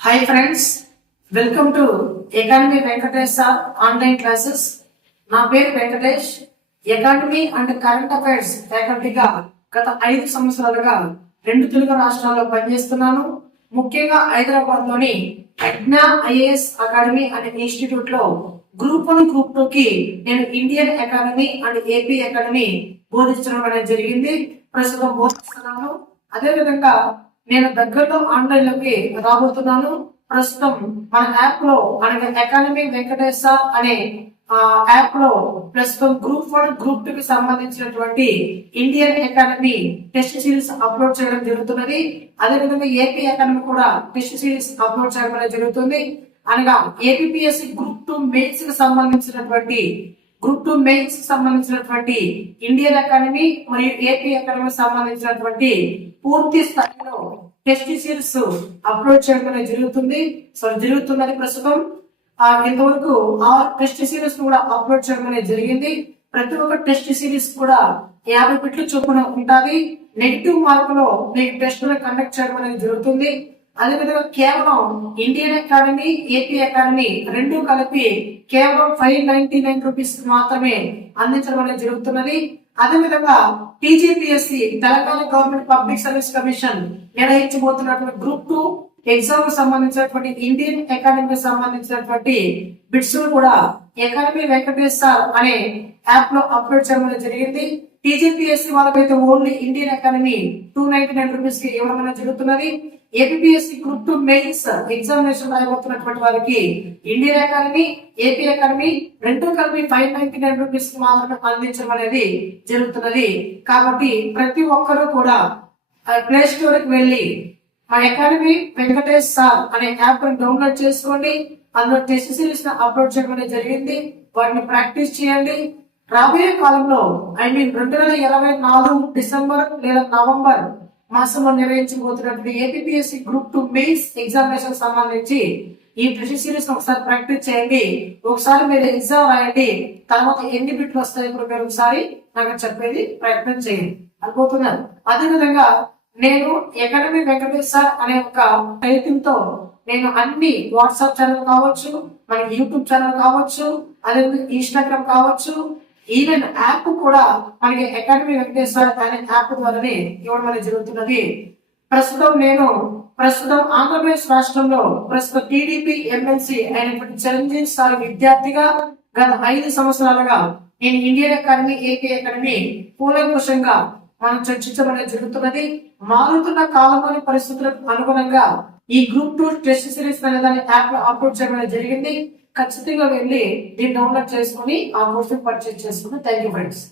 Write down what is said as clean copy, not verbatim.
Hi friends, welcome to economy Venkatesh sir online classes. నా పేరు Venkatesh. Economy and current affairs ఫ్యాకల్టీగా గత 5 సంవత్సరాలుగా 2 తెలుగు రాష్ట్రాల్లో పనిచేస్తున్నాను. ముఖ్యంగా హైదరాబాద్ లోని అజ్ఞా ఐఏఎస్ అకాడమీ అనే ఇన్స్టిట్యూట్ లో గ్రూప్ 1 గ్రూప్ 2 కి నేను Indian economy and AP economy బోధించడం అనేది జరిగింది. ప్రస్తుతం బోధిస్తున్నాను. అదే విధంగా నేను దగ్గరలో ఆన్లైన్ లోకి రాబోతున్నాను. ప్రస్తుతం మన యాప్ లో మనకి ఎకానమీ వెంకటేష్ సార్ అనే యాప్ లో ప్రస్తుతం గ్రూప్ 1 గ్రూప్ 2 కి సంబంధించినటువంటి Indian economy test series upload చేయడం జరుగుతున్నది. అదే విధంగా ఏపీ ఎకానమీ కూడా టెస్ట్ సిరీస్ అప్లోడ్ చేయడం అనేది జరుగుతుంది. అనగా ఏపీఎస్సి గ్రూప్ 2 మెయిన్స్ కి సంబంధించినటువంటి ఇండియన్ ఎకానమీ మరియు ఏపీ ఎకానమీ సంబంధించినటువంటి పూర్తి స్థాయిలో టెస్ట్ సిరీస్ అప్లోడ్ చేయడం జరుగుతున్నది. ప్రస్తుతం ఇంతవరకు ఆ టెస్ట్ సిరీస్ కూడా అప్లోడ్ చేయడం అనేది జరిగింది. ప్రతి ఒక్క టెస్ట్ సిరీస్ కూడా 50 బిట్లు చొప్పున ఉంటుంది. నెగిటివ్ మార్కులో మీకు టెస్ట్ కండక్ట్ చేయడం అనేది జరుగుతుంది. అదేవిధంగా కేవలం ఇండియన్ ఎకానమీ ఏపీ ఎకానమీ రెండు కలిపి కేవలం 599 రూపీస్ మాత్రమే అందించడం అనేది జరుగుతున్నది. అదేవిధంగా TGPSC Telangana government public service commission నిర్వహించబోతున్నటువంటి గ్రూప్ 2 ఎగ్జామ్ కు సంబంధించినటువంటి ఇండియన్ ఎకానమీకి సంబంధించినటువంటి బిట్స్ కూడా ఎకానమీ వెంకటేష్ సార్ అనే యాప్ లో అప్లోడ్ చేయడం జరిగింది. టీజీపీఎస్సీ వాళ్ళకైతే ఓన్లీ ఇండియన్ ఎకానమీ 299 రూపీస్ కి ఇవ్వడం జరుగుతున్నది. ఏపీఎస్సీ గ్రూప్ 2 మెయిన్స్ ఎగ్జామినేషన్ రాయబోతున్నటువంటి వారికి ఇండియన్ ఎకానమీ ఏపీ ఎకానమీ రెండు కలిపి 599 రూపీస్ మాత్రమే అందించడం అనేది జరుగుతున్నది. కాబట్టి ప్రతి ఒక్కరూ కూడా ప్లే స్టోర్ కి వెళ్లి మా ఎకానమీ వెంకటేష్ సార్ అనే యాప్ డౌన్లోడ్ చేసుకోండి. అందులో టెస్ట్ సిరీస్ అప్లోడ్ చేయడం అనేది జరిగింది. వాటిని ప్రాక్టీస్ చేయండి. రాబోయే కాలంలో 2024 డిసెంబర్ లేదా నవంబర్ మాసంలో నిర్వహించబోతున్నటువంటి ఏపీఎస్సి గ్రూప్ 2 మెయిన్స్ ఎగ్జామినేషన్ సంబంధించి ఈ టెస్ట్ సిరీస్ ఒకసారి ప్రాక్టీస్ చేయండి. ఒకసారి మీరు ఎగ్జామ్ రాయండి. తర్వాత ఎన్ని బిట్లు వస్తాయి ఇప్పుడు మీరు ఒకసారి నాకు చెప్పేది ప్రయత్నం చేయండి అనుకుంటున్నారు. అదేవిధంగా నేను ఎకానమీ వెంకటేష్ సార్ అనే ఒక టైటిల్ తో నేను అన్ని వాట్సాప్ ఛానల్ కావచ్చు, మన యూట్యూబ్ ఛానల్ కావచ్చు, అదే ఇన్స్టాగ్రామ్ కావచ్చు, ఈవెన్ యాప్ కూడా మనకి ఎకానమీ వెంకటేష్ సార్ అనే యాప్ ద్వారానే ఇవ్వడం అనేది జరుగుతున్నది. ప్రస్తుతం ఆంధ్రప్రదేశ్ రాష్ట్రంలో ప్రస్తుతం టీడీపీ ఎమ్మెల్సీ అయినటువంటి చిరంజీవి సార్ విద్యార్థిగా గత 5 సంవత్సరాలుగా నేను ఇండియన్ ఎకానమీ ఏపీ ఎకానమీ కూలంకషంగా మనం చర్చించడం జరుగుతున్నది. మారుతున్న కాలంలోని పరిస్థితులకు అనుగుణంగా ఈ గ్రూప్ 2 టెస్ట్ సిరీస్ అనే దాన్ని యాప్ లో అప్లోడ్ చేయడం జరిగింది. ఖచ్చితంగా వెళ్ళి దీన్ని డౌన్లోడ్ చేసుకుని ఆ కోర్సు పర్చేజ్ చేసుకుని. Thank you friends.